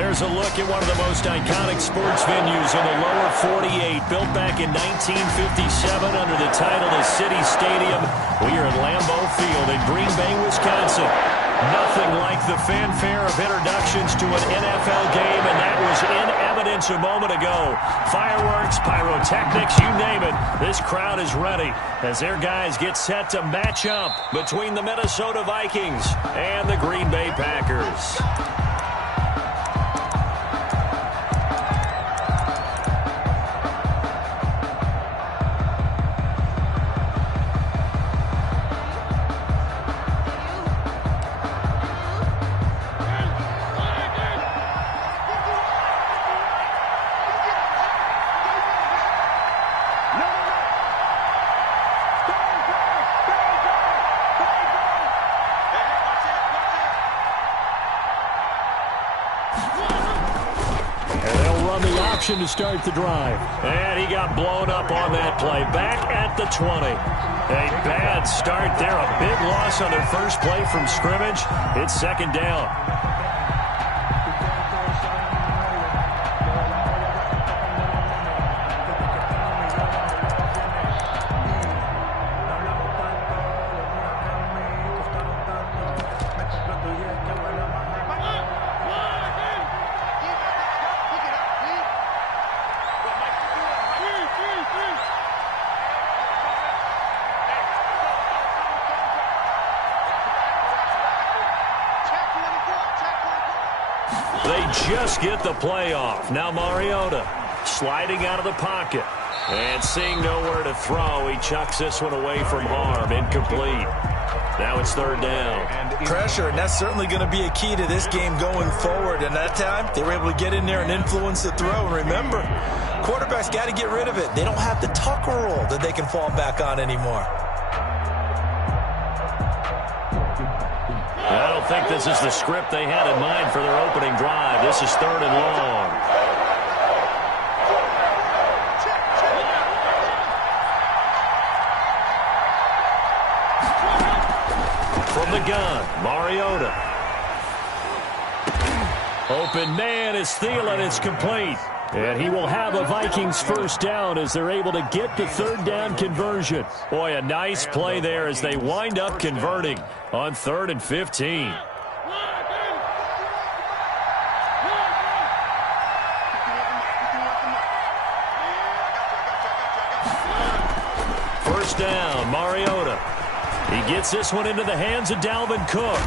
There's a look at one of the most iconic sports venues in the lower 48, built back in 1957 under the title of City Stadium. We are at Lambeau Field in Green Bay, Wisconsin. Nothing like the fanfare of introductions to an NFL game, and that was in evidence a moment ago. Fireworks, pyrotechnics, you name it. This crowd is ready as their guys get set to match up between the Minnesota Vikings and the Green Bay Packers. To start the drive. And he got blown up on that play. Back at the 20. A bad start there. A big loss on their first play from scrimmage. It's second down. Just get the play off. Now Mariota sliding out of the pocket and seeing nowhere to throw. He chucks this one away from harm. Incomplete. Now it's third down. Pressure, and that's certainly going to be a key to this game going forward. And that time, they were able to get in there and influence the throw. And remember, quarterbacks got to get rid of it. They don't have the tucker roll that they can fall back on anymore. I don't think this is the script they had in mind for their opening drive. This is third and long. From the gun, Mariota. Open man is Thielen. It's complete. And he will have a Vikings first down as they're able to get the third down conversion. Boy, a nice play there as they wind up converting on 3rd and 15. First down, Mariota. He gets this one into the hands of Dalvin Cook.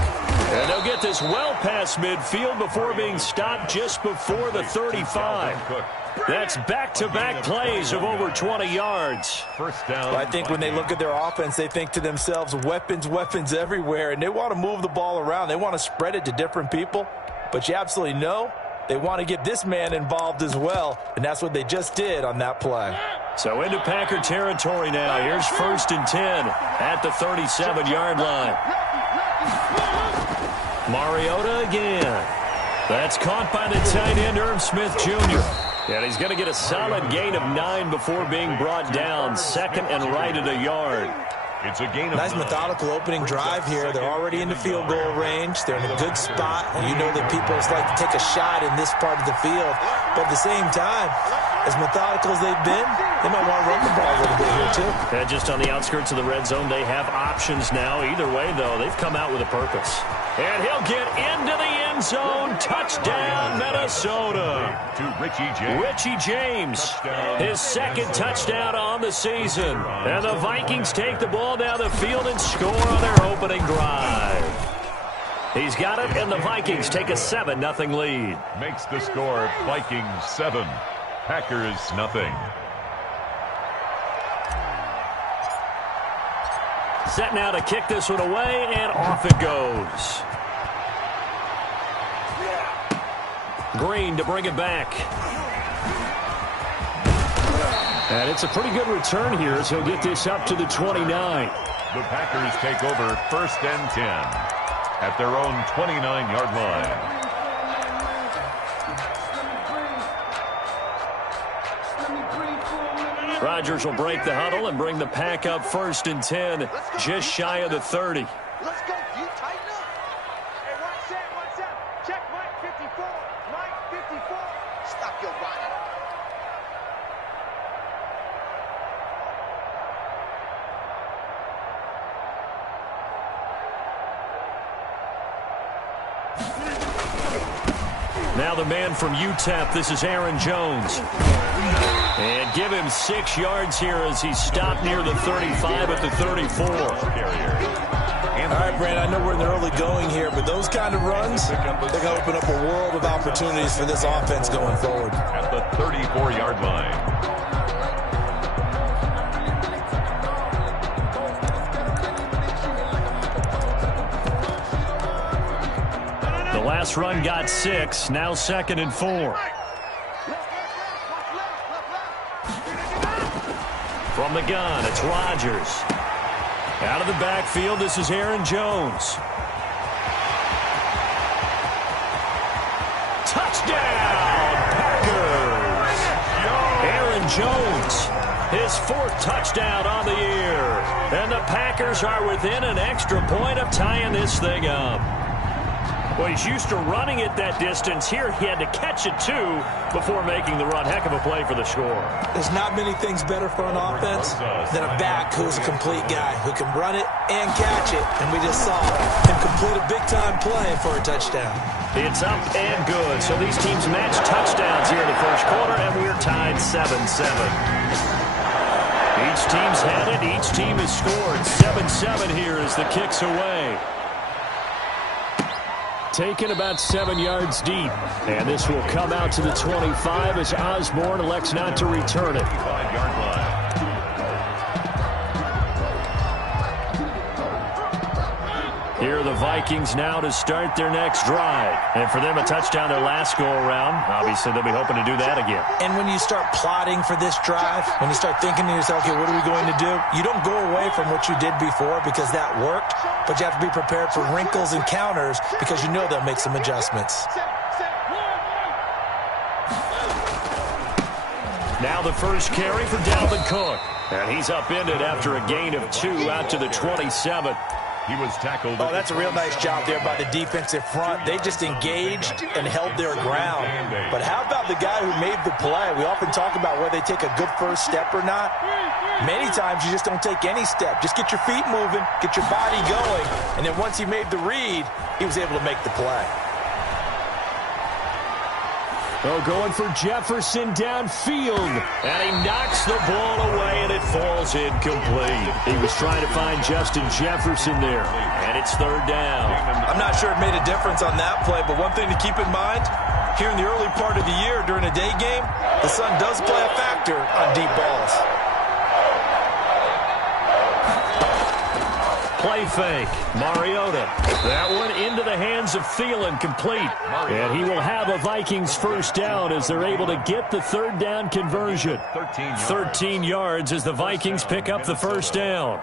And they'll get this well past midfield before being stopped just before the 35. That's back-to-back plays of over 20 yards. First down. Well, I think when they look at their offense, they think to themselves, weapons, weapons everywhere. And they want to move the ball around. They want to spread it to different people. But you absolutely know they want to get this man involved as well. And that's what they just did on that play. So into Packer territory now. Here's 1st and 10 at the 37-yard line. Mariota again. That's caught by the tight end, Irv Smith Jr. And he's going to get a solid gain of 9 before being brought down. 2nd and right at a yard. It's a gain of nice methodical opening drive here. They're already in the field goal range. They're in a good spot. And you know that people just like to take a shot in this part of the field. But at the same time, as methodical as they've been, they might want to run the ball a little bit here, too. And just on the outskirts of the red zone, they have options now. Either way, though, they've come out with a purpose. And he'll get into the end zone. Touchdown, Minnesota. To Richie James. Richie James, his 2nd touchdown on the season. And the Vikings take the ball down the field and score on their opening drive. He's got it, and the Vikings take a 7-0 lead. Makes the score Vikings 7, Packers 0. Set now to kick this one away, and off it goes. Green to bring it back. And it's a pretty good return here as he'll get this up to the 29. The Packers take over 1st and 10 at their own 29-yard line. Rodgers will break the huddle and bring the pack up 1st and 10, just shy of the 30. Let's go. You tighten up. Hey, one set. Check Mike 54. Mike Now the man from UTEP, this is Aaron Jones. And give him 6 yards here as he stopped near the 35 at the 34. All right, Brand, I know we're in the early going here, but those kind of runs, they're going to open up a world of opportunities for this offense going forward. At the 34-yard line. The last run got 6, now 2nd and 4. From the gun, it's Rodgers. Out of the backfield, this is Aaron Jones. Touchdown, Packers! Aaron Jones, his 4th touchdown on the year. And the Packers are within an extra point of tying this thing up. Well, he's used to running it that distance. Here, he had to catch it, too, before making the run. Heck of a play for the score. There's not many things better for an offense than a back who's a complete guy who can run it and catch it. And we just saw him complete a big-time play for a touchdown. It's up and good. So these teams match touchdowns here in the first quarter, and we're tied 7-7. Each team's had it. Each team has scored. 7-7 here as the kick's away. Taken about 7 yards deep. And this will come out to the 25 as Osborne elects not to return it. 5-yard line. Here are the Vikings now to start their next drive. And for them, a touchdown their last go-around. Obviously, they'll be hoping to do that again. And when you start plotting for this drive, when you start thinking to yourself, okay, what are we going to do? You don't go away from what you did before because that worked, but you have to be prepared for wrinkles and counters because you know they'll make some adjustments. Now the first carry for Dalvin Cook. And he's upended after a gain of 2 out to the 27. He was tackled. Oh, that's a real nice job there by the defensive front. They just engaged and held their ground. But how about the guy who made the play? We often talk about whether they take a good first step or not. Many times you just don't take any step. Just get your feet moving, get your body going, and then once he made the read, he was able to make the play. Oh, going for Jefferson downfield. And he knocks the ball away, and it falls incomplete. He was trying to find Justin Jefferson there. And it's 3rd down. I'm not sure it made a difference on that play, but one thing to keep in mind, here in the early part of the year during a day game, the sun does play a factor on deep balls. Play fake. Mariota. That one into the hands of Thielen, complete. And he will have a Vikings first down as they're able to get the 3rd down conversion. 13 yards as the Vikings pick up the first down.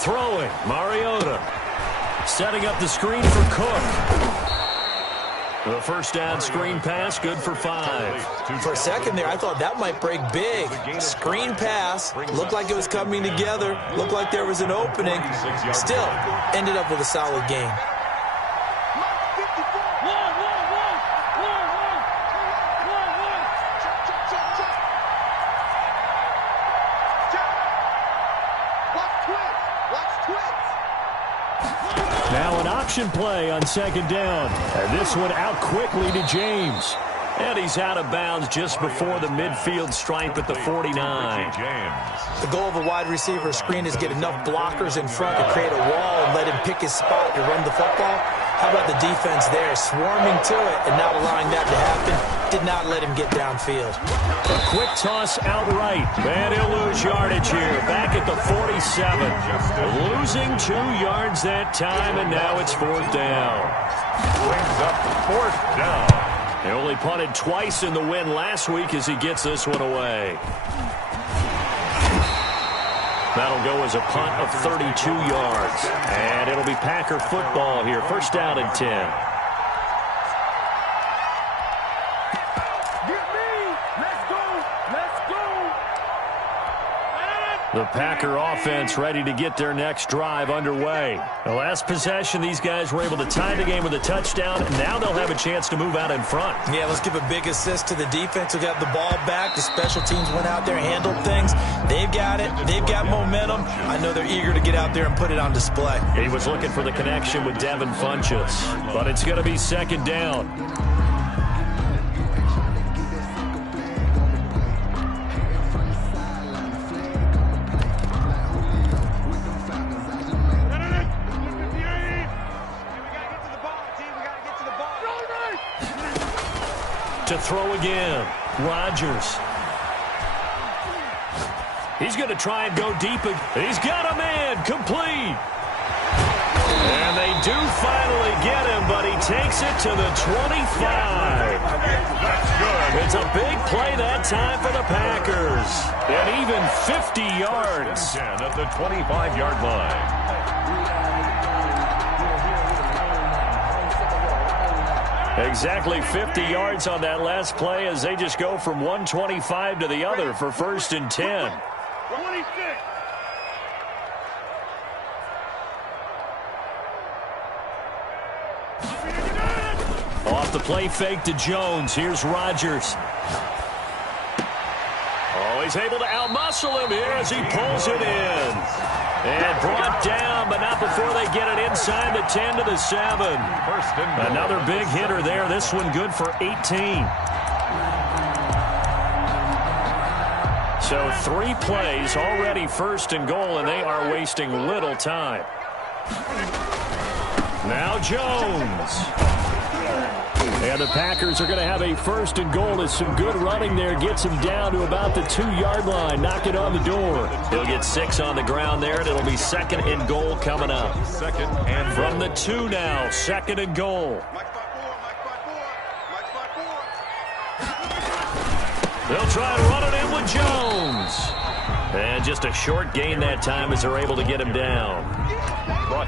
Throwing, Mariota. Setting up the screen for Cook. The first down screen pass, good for 5. For a second there, I thought that might break big. Screen pass, looked like it was coming together, looked like there was an opening. Still, ended up with a solid gain. Now an option play on 2nd down. And this one out quickly to James. And he's out of bounds just before the midfield stripe at the 49. The goal of a wide receiver screen is get enough blockers in front to create a wall and let him pick his spot to run the football. How about the defense there, swarming to it and not allowing that to happen? Did not let him get downfield. A quick toss outright. And he'll lose yardage here. Back at the 47. Losing 2 yards that time, and now it's 4th down. Brings up 4th down. He only punted twice in the win last week as he gets this one away. That'll go as a punt of 32 yards. And it'll be Packer football here. First down and 10. The Packer offense ready to get their next drive underway. The last possession, these guys were able to tie the game with a touchdown, and now they'll have a chance to move out in front. Yeah, let's give a big assist to the defense who got the ball back. The special teams went out there, handled things. They've got it. They've got momentum. I know they're eager to get out there and put it on display. He was looking for the connection with Devin Funchess, but it's going to be second down. To throw again, Rodgers. He's going to try and go deep. He's got a man, complete. And they do finally get him, but he takes it to the 25. That's good. It's a big play that time for the Packers. And even 50 yards. 10 at the 25-yard line. Exactly 50 yards on that last play as they just go from 125 to the other for 1st and 10. 26. Off the play fake to Jones. Here's Rodgers. Oh, he's able to outmuscle him here as he pulls it in. And brought down, but not before they get it inside the 10 to the 7. Another big hitter there. This one good for 18. So 3 plays already 1st and goal, and they are wasting little time. Now Jones. And the Packers are going to have a 1st and goal as some good running there gets him down to about the 2-yard line. Knock it on the door. He'll get 6 on the ground there, and it'll be 2nd and goal coming up. 2nd and from the 2 now, 2nd and goal. They'll try to run it in with Jones. And just a short gain that time as they're able to get him down.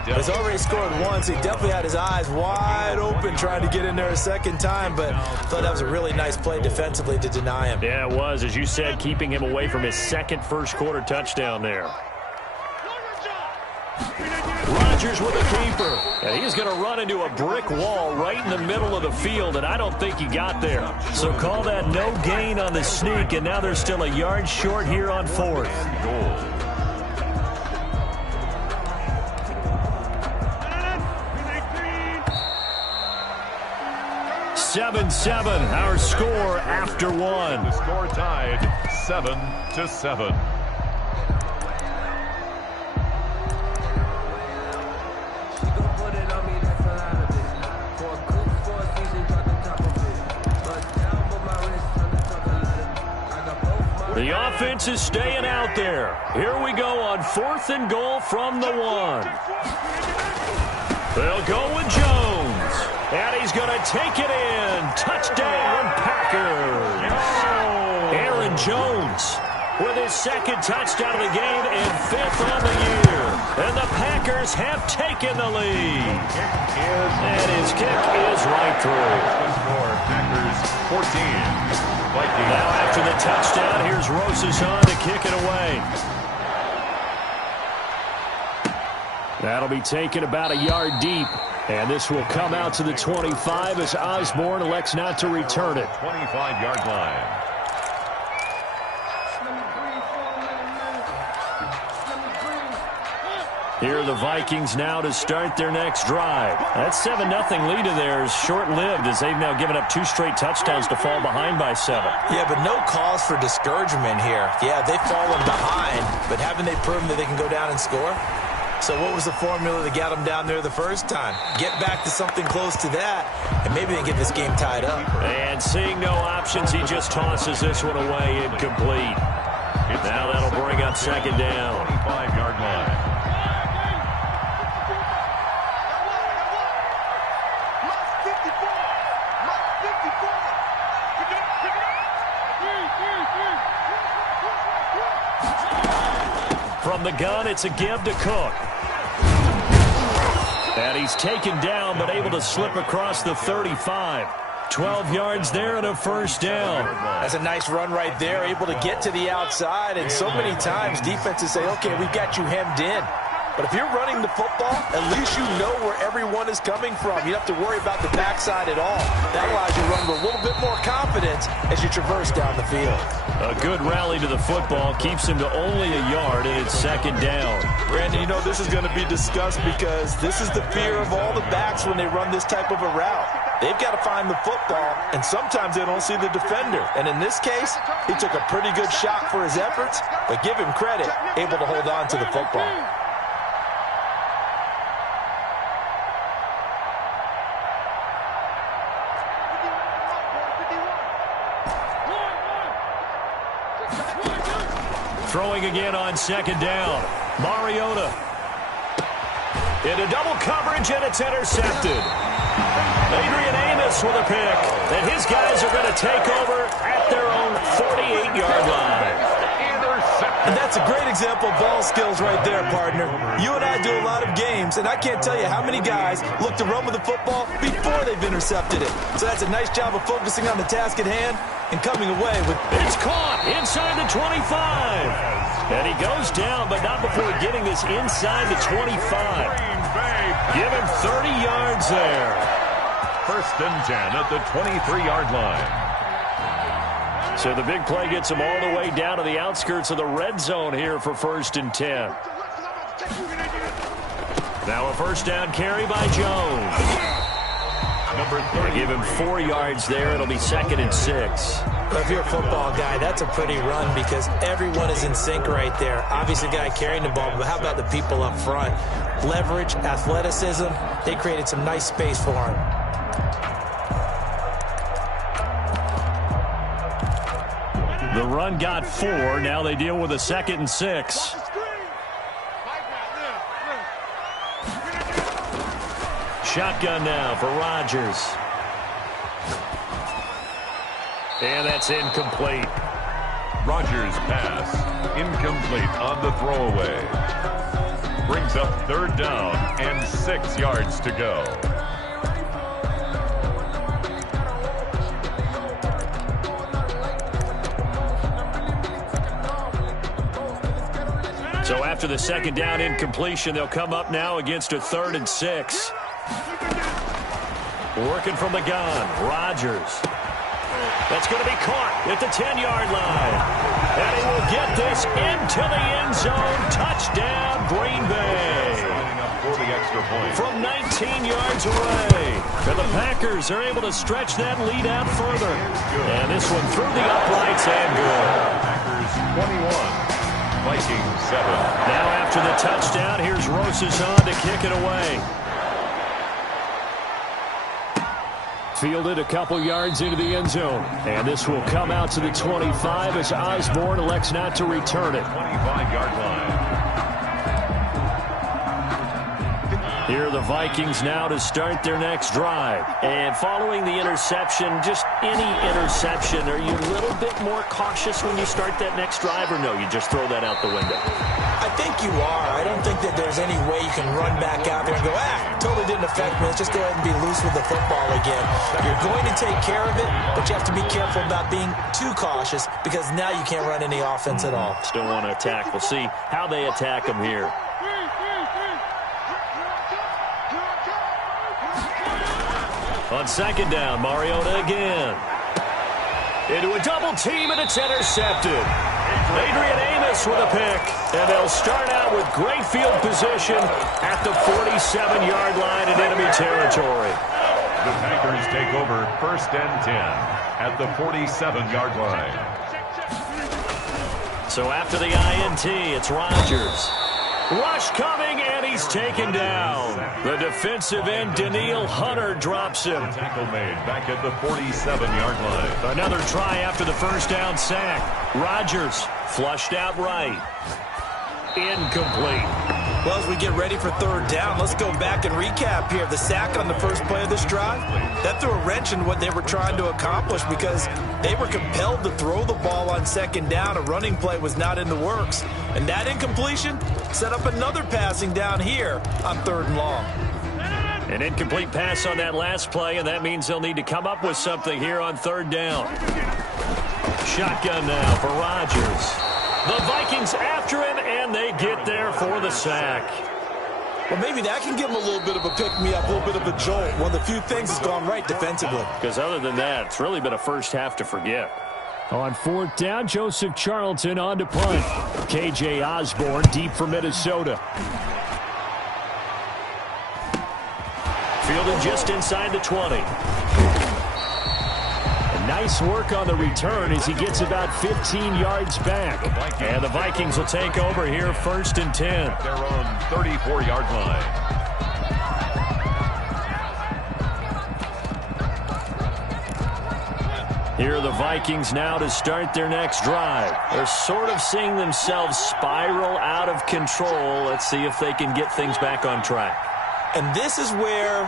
He's already scored once. He definitely had his eyes wide open trying to get in there a second time, but I thought that was a really nice play defensively to deny him. Yeah, it was, as you said, keeping him away from his 2nd first-quarter touchdown there. Rodgers with a keeper. And he's going to run into a brick wall right in the middle of the field, and I don't think he got there. So call that no gain on the sneak, and now they're still a yard short here on 4th. goal. 7-7, our score after 1. The score tied 7-7. The offense is staying out there. Here we go on 4th and goal from the 1. They'll go with Jones. And he's going to take it in. Touchdown, Packers. Aaron Jones with his 2nd touchdown of the game and 5th on the year. And the Packers have taken the lead. And his kick is right through. Score, Packers 14. Vikings. Now after the touchdown, here's Rosas on to kick it away. That'll be taken about a yard deep. And this will come out to the 25 as Osborne elects not to return it. 25-yard line. Here are the Vikings now to start their next drive. That 7-0 lead of theirs short-lived as they've now given up 2 straight touchdowns to fall behind by 7. Yeah, but no cause for discouragement here. Yeah, they've fallen behind, but haven't they proven that they can go down and score? So what was the formula that got them down there the first time? Get back to something close to that, and maybe they get this game tied up. And seeing no options, he just tosses this one away incomplete. Now that'll bring up 2nd down. 25-yard line. From the gun, it's a give to Cook. And he's taken down, but able to slip across the 35. 12 yards there and a first down. That's a nice run right there, able to get to the outside. And so many times defenses say, okay, we've got you hemmed in. But if you're running the football, at least you know where everyone is coming from. You don't have to worry about the backside at all. That allows you to run with a little bit more confidence as you traverse down the field. A good rally to the football keeps him to only a yard, and it's second down. Brandon, you know this is going to be discussed because this is the fear of all the backs when they run this type of a route. They've got to find the football, and sometimes they don't see the defender. And in this case, he took a pretty good shot for his efforts, but give him credit, able to hold on to the football. Throwing again on second down. Mariota. Into double coverage, and it's intercepted. Adrian Amos with a pick. And his guys are going to take over at their own 48-yard line. And that's a great example of ball skills right there, partner. You and I do a lot of games, and I can't tell you how many guys look to run with the football before they've intercepted it. So that's a nice job of focusing on the task at hand and coming away with... It's caught inside the 25. And he goes down, but not before getting this inside the 25. Give him 30 yards there. First and 10 at the 23-yard line. So the big play gets him all the way down to the outskirts of the red zone here for first and 10. Now a first down carry by Jones. Number 3. Give him 4 yards there. It'll be second and 6. Well, if you're a football guy, that's a pretty run because everyone is in sync right there. Obviously, the guy carrying the ball, but how about the people up front? Leverage, athleticism, they created some nice space for him. The run got 4. Now they deal with a second and 6. Shotgun now for Rodgers. And that's incomplete. Rodgers' pass incomplete on the throwaway. Brings up third down and 6 yards to go. So after the second down incompletion, they'll come up now against a 3rd and 6. Working from the gun, Rodgers. That's going to be caught at the 10-yard line. And he will get this into the end zone. Touchdown, Green Bay. For the extra point. From 19 yards away. And the Packers are able to stretch that lead out further. And this one through the uprights and good. Packers 21. Vikings 7. Now after the touchdown, here's Rosas on to kick it away. Fielded a couple yards into the end zone. And this will come out to the 25 as Osborne elects not to return it. 25-yard line. Here are the Vikings now to start their next drive. And following the interception, just any interception, are you a little bit more cautious when you start that next drive, or no, you just throw that out the window? I think you are. I don't think that there's any way you can run back out there and go, totally didn't affect me. Let's just go ahead and be loose with the football again. You're going to take care of it, but you have to be careful about being too cautious because now you can't run any offense at all. Still want to attack. We'll see how they attack them here. On second down, Mariota again. Into a double team, and it's intercepted. Adrian Amos with a pick. And they'll start out with great field position at the 47-yard line in enemy territory. The Packers take over first and 10 at the 47-yard line. So after the INT, it's Rodgers. Rush coming, and he's taken down. The defensive end, Daniil Hunter, drops him. Tackle made back at the 47-yard line. Another try after the first down sack. Rodgers flushed out right. Incomplete. Well, as we get ready for third down, let's go back and recap here. The sack on the first play of this drive, that threw a wrench in what they were trying to accomplish because they were compelled to throw the ball on second down. A running play was not in the works. And that incompletion set up another passing down here on 3rd and long. An incomplete pass on that last play, and that means they'll need to come up with something here on third down. Shotgun now for Rodgers. The Vikings after him, and they get there for the sack. Well, maybe that can give him a little bit of a pick-me-up, a little bit of a jolt. One of the few things that's gone right defensively. Because other than that, it's really been a first half to forget. On fourth down, Joseph Charlton on to punt. K.J. Osborne deep for Minnesota. Fielded just inside the 20. And nice work on the return as he gets about 15 yards back. And the Vikings will take over here first and 10. Their own 34-yard line. Here are the Vikings now to start their next drive. They're sort of seeing themselves spiral out of control. Let's see if they can get things back on track. And this is where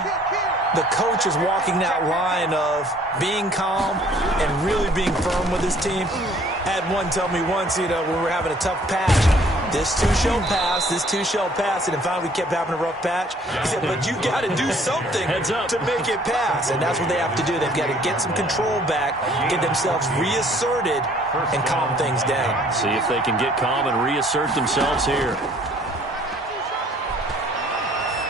the coach is walking that line of being calm and really being firm with his team. I had one tell me once, when we were having a tough patch, this too shall pass, this too shall pass. And finally we kept having a rough patch. He said, but you got to do something to make it pass. And that's what they have to do. They've got to get some control back, get themselves reasserted, and calm things down. See if they can get calm and reassert themselves here.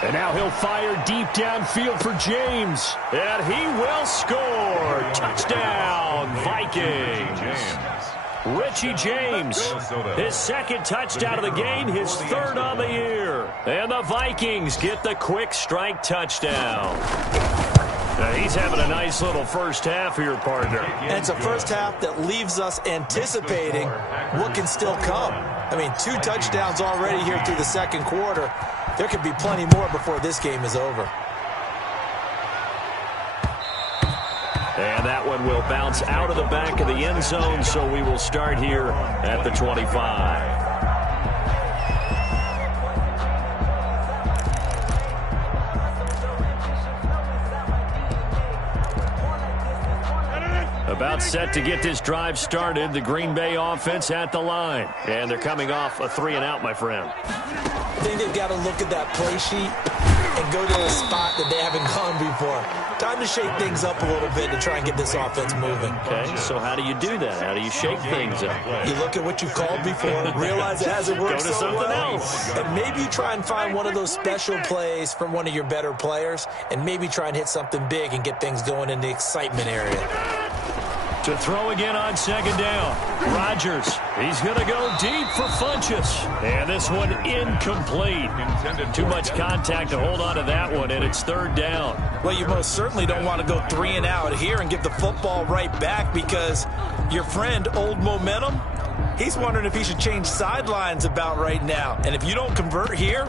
And now he'll fire deep downfield for James. And he will score. Touchdown, Vikings. Richie James, his second touchdown of the game, his third on the year. And the Vikings get the quick strike touchdown. Now he's having a nice little first half here, partner. And it's a first half that leaves us anticipating what can still come. I mean, 2 touchdowns already here through the second quarter. There could be plenty more before this game is over. And that one will bounce out of the back of the end zone, so we will start here at the 25. About set to get this drive started, the Green Bay offense at the line. And they're coming off a 3-and-out, my friend. I think they've got to look at that play sheet and go to a spot that they haven't gone before. Time to shake things up a little bit to try and get this offense moving. Okay, so how do you do that? How do you shake things up? You look at what you've called before, realize it hasn't worked Go to so something well, else. and maybe you try and find one of those special plays from one of your better players, and maybe try and hit something big and get things going in the excitement area. To throw again on second down. Rodgers, he's going to go deep for Funchess. And this one incomplete. Too much contact to hold on to that one, and it's third down. Well, you most certainly don't want to go 3-and-out here and give the football right back because your friend, Old Momentum, he's wondering if he should change sidelines about right now. And if you don't convert here,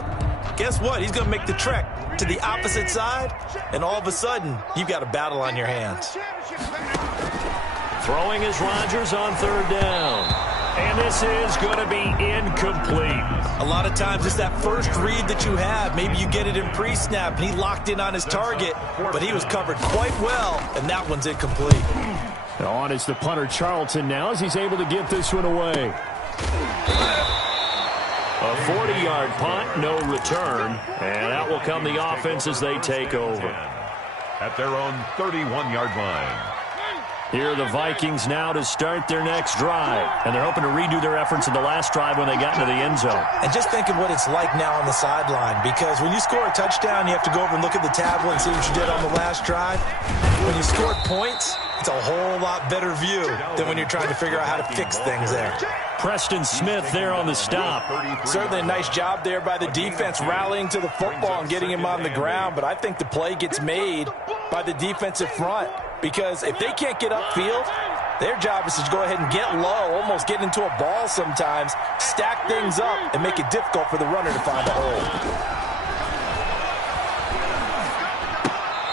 guess what? He's going to make the trek to the opposite side, and all of a sudden, you've got a battle on your hands. Throwing is Rodgers on third down. And this is going to be incomplete. A lot of times it's that first read that you have. Maybe you get it in pre-snap, and he locked in on his target, but he was covered quite well, and that one's incomplete. On is the punter Charlton now as he's able to get this one away. A 40-yard punt, no return. And out will come the offense as they take over. At their own 31-yard line. Here are the Vikings now to start their next drive. And they're hoping to redo their efforts in the last drive when they got into the end zone. And just think of what it's like now on the sideline, because when you score a touchdown, you have to go over and look at the tablet and see what you did on the last drive. When you scored points, it's a whole lot better view than when you're trying to figure out how to fix things there. Preston Smith there on the stop. Certainly a nice job there by the defense rallying to the football and getting him on the ground, but I think the play gets made by the defensive front. Because if they can't get upfield, their job is to go ahead and get low, almost get into a ball sometimes, stack things up, and make it difficult for the runner to find a hole.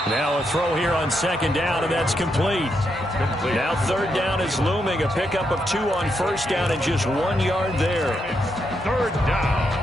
Now a throw here on second down, and that's complete. Now third down is looming, a pickup of 2 on first down and just 1 yard there. Third down.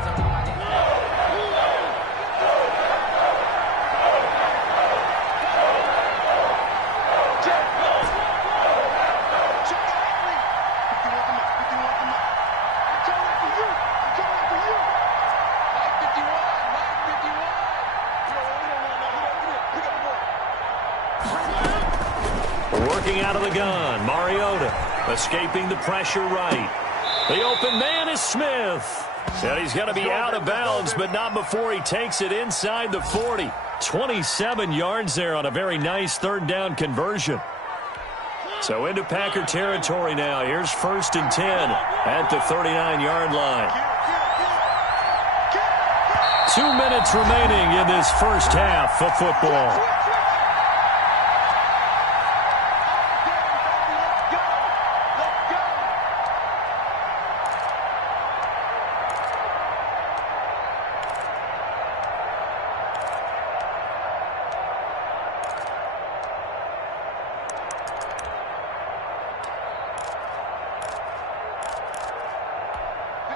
out of the gun. Mariota escaping the pressure right. The open man is Smith. And he's going to be out of bounds, but not before he takes it inside the 40. 27 yards there on a very nice third down conversion. So into Packer territory now. Here's 1st and 10 at the 39-yard line. 2 minutes remaining in this first half of football.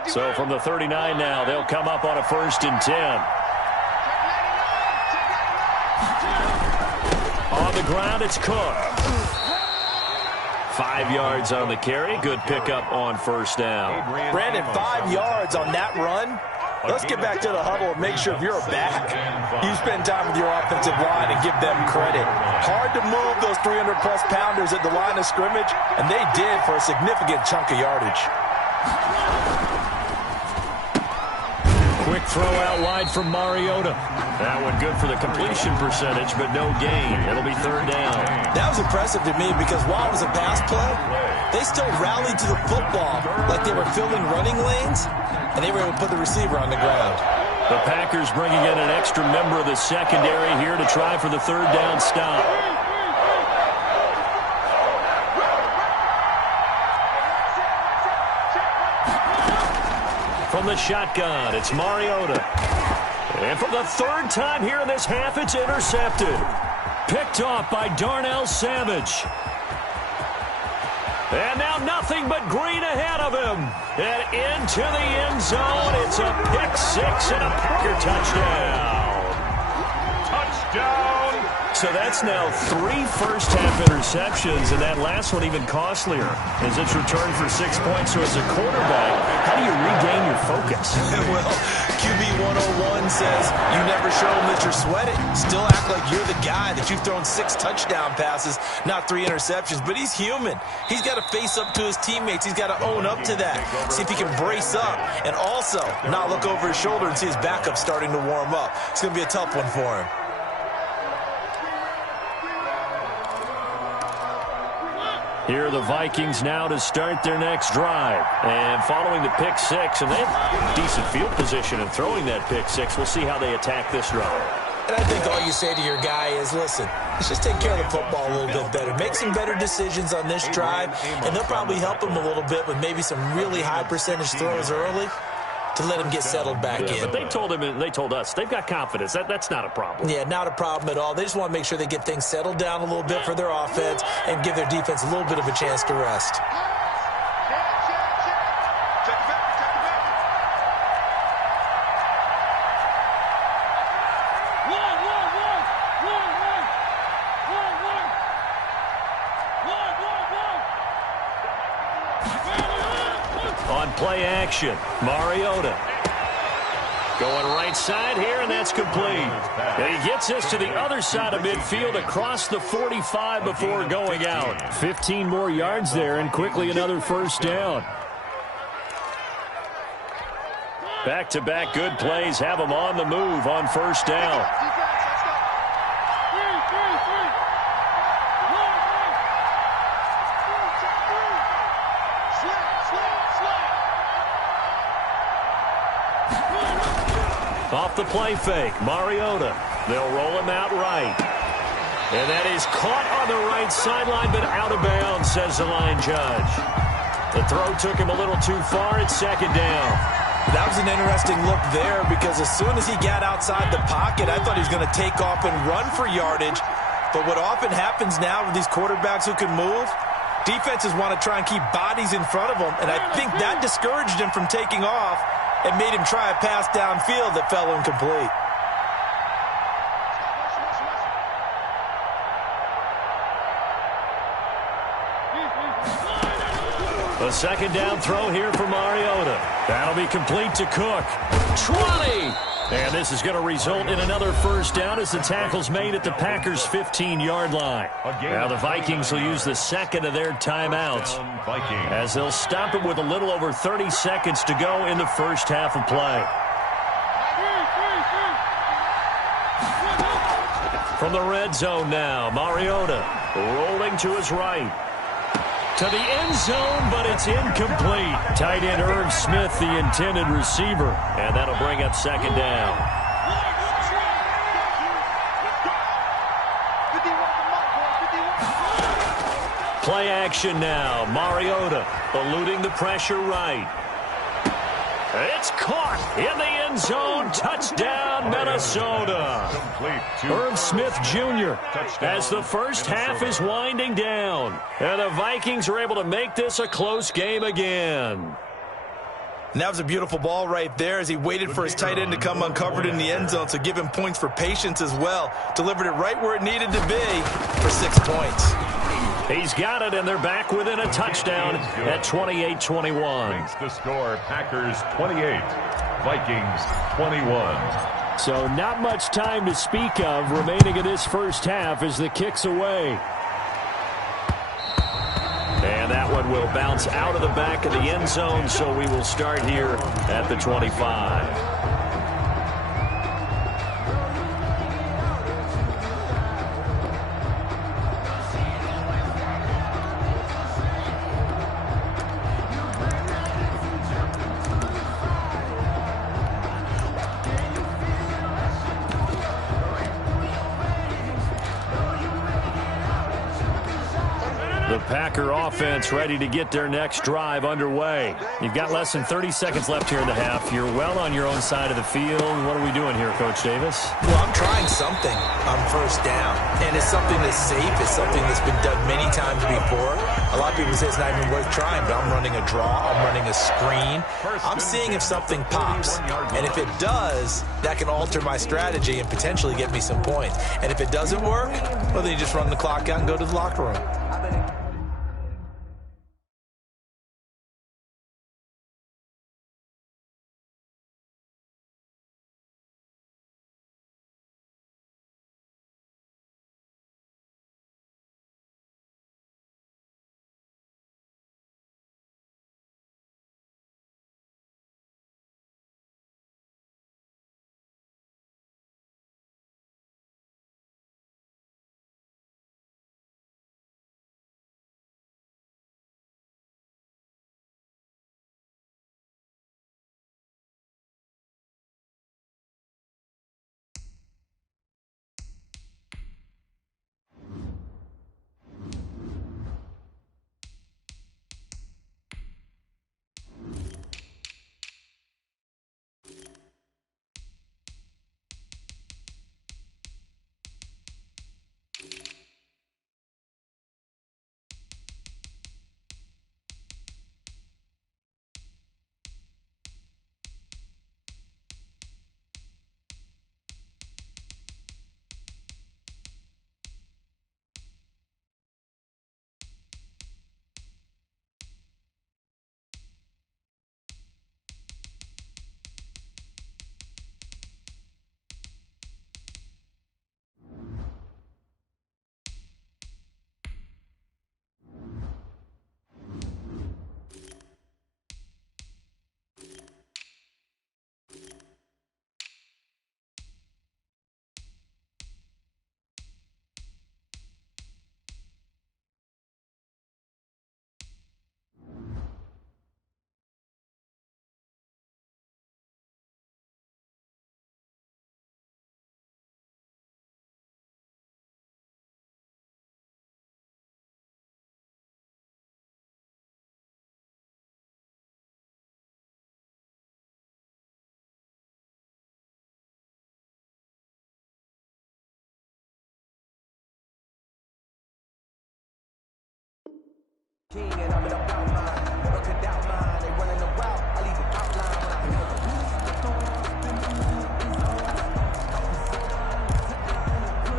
So from the 39 now, they'll come up on a 1st and 10. On the ground, it's Cook. 5 yards on the carry. Good pickup on 1st down. Brandon, 5 yards on that run. Let's get back to the huddle and make sure if you're back, you spend time with your offensive line and give them credit. Hard to move those 300-plus pounders at the line of scrimmage, and they did for a significant chunk of yardage. Quick throw out wide from Mariota. That one good for the completion percentage, but no gain. It'll be 3rd down. That was impressive to me because while it was a pass play, they still rallied to the football like they were filling running lanes, and they were able to put the receiver on the ground. The Packers bringing in an extra member of the secondary here to try for the 3rd down stop. From the shotgun, it's Mariota. And for the 3rd time here in this half, it's intercepted. Picked off by Darnell Savage. And now nothing but green ahead of him. And into the end zone. It's a pick 6 and a Packer touchdown. Touchdown! So that's now 3 first-half interceptions, and that last one even costlier as it's returned for 6 points. So as a quarterback, how do you regain your focus? Well, QB 101 says you never show them that you're sweating. Still act like you're the guy, that you've thrown 6 touchdown passes, not 3 interceptions. But he's human. He's got to face up to his teammates. He's got to own up to that. See if he can brace up and also not look over his shoulder and see his backup starting to warm up. It's going to be a tough one for him. Here are the Vikings now to start their next drive. And following the pick 6, and they have decent field position in throwing that pick 6. We'll see how they attack this drive. And I think all you say to your guy is, listen, let's just take care of the football a little bit better. Make some better decisions on this drive, and they'll probably help him a little bit with maybe some really high percentage throws early to let him get settled back in. But they told him, and they told us, they've got confidence. That's not a problem. Yeah, not a problem at all. They just want to make sure they get things settled down a little bit for their offense and give their defense a little bit of a chance to rest. On play action, Mariota. Going right side here, and that's complete. And he gets us to the other side of midfield across the 45 before going out. 15 more yards there, and quickly another 1st down. Back-to-back good plays have him on the move on 1st down. Off the play fake, Mariota. They'll roll him out right. And that is caught on the right sideline, but out of bounds, says the line judge. The throw took him a little too far. It's 2nd down. That was an interesting look there because as soon as he got outside the pocket, I thought he was going to take off and run for yardage. But what often happens now with these quarterbacks who can move, defenses want to try and keep bodies in front of them, and I think that discouraged him from taking off and made him try a pass downfield that fell incomplete. A 2nd down throw here for Mariota. That'll be complete to Cook. 20! And this is going to result in another first down as the tackle's made at the Packers' 15-yard line. Now the Vikings will use the second of their timeouts as they'll stop it with a little over 30 seconds to go in the first half of play. From the red zone now, Mariota rolling to his right. To the end zone, but it's incomplete. Tight end Irv Smith, the intended receiver. And that'll bring up second down. Play action now. Mariota eluding the pressure right. It's caught in the end zone. Touchdown, Minnesota. Irv Smith Jr. as the first half is winding down. And the Vikings are able to make this a close game again. And that was a beautiful ball right there as he waited for his tight end to come uncovered in the end zone, so give him points for patience as well. Delivered it right where it needed to be for 6 points. He's got it, and they're back within a touchdown at 28-21. The score, Packers 28, Vikings 21. So not much time to speak of remaining in this first half as the kick's away. And that one will bounce out of the back of the end zone, so we will start here at the 25. The Packer offense ready to get their next drive underway. You've got less than 30 seconds left here in the half. You're well on your own side of the field. What are we doing here, Coach Davis? Well, I'm trying something on first down, and it's something that's safe. It's something that's been done many times before. A lot of people say it's not even worth trying, but I'm running a draw. I'm running a screen. I'm seeing if something pops, and if it does, that can alter my strategy and potentially get me some points. And if it doesn't work, well, then you just run the clock out and go to the locker room.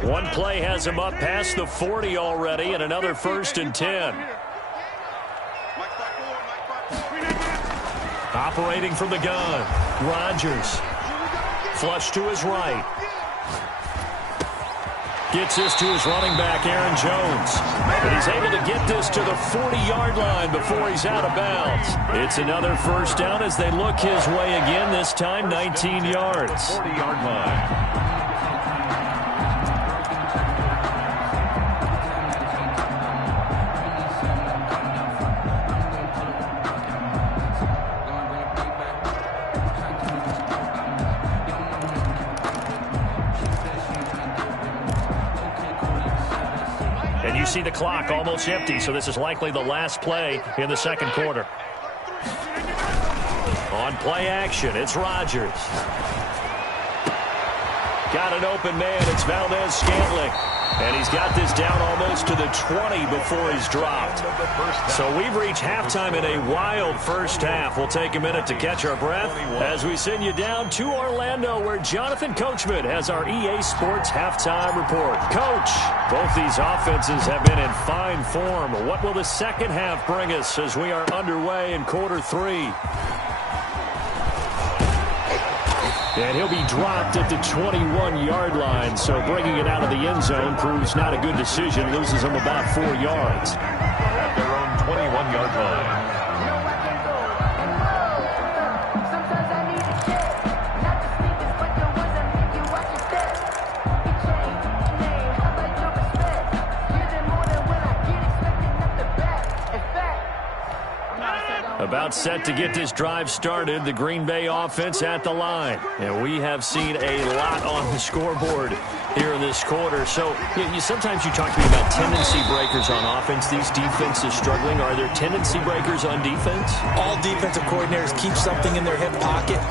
One play has him up past the 40 already, and another 1st and 10. Operating from the gun, Rodgers. Flush to his right. Gets this to his running back, Aaron Jones. But he's able to get this to the 40-yard line before he's out of bounds. It's another first down as they look his way again, this time 19 yards. 40-yard line. See the clock almost empty, so this is likely the last play in the second quarter. On play action, it's Rodgers. Got an open man, it's Valdez-Scantling. And he's got this down almost to the 20 before he's dropped. So we've reached halftime in a wild first half. We'll take a minute to catch our breath as we send you down to Orlando, where Jonathan Coachman has our EA Sports halftime report. Coach, both these offenses have been in fine form. What will the second half bring us as we are underway in quarter three? And he'll be dropped at the 21-yard line, so bringing it out of the end zone proves not a good decision, loses him about 4 yards. At their own 21-yard line. About set to get this drive started, the Green Bay offense at the line. And we have seen a lot on the scoreboard here in this quarter. So sometimes you talk to me about tendency breakers on offense. These defenses struggling. Are there tendency breakers on defense? All defensive coordinators keep something in their hip pocket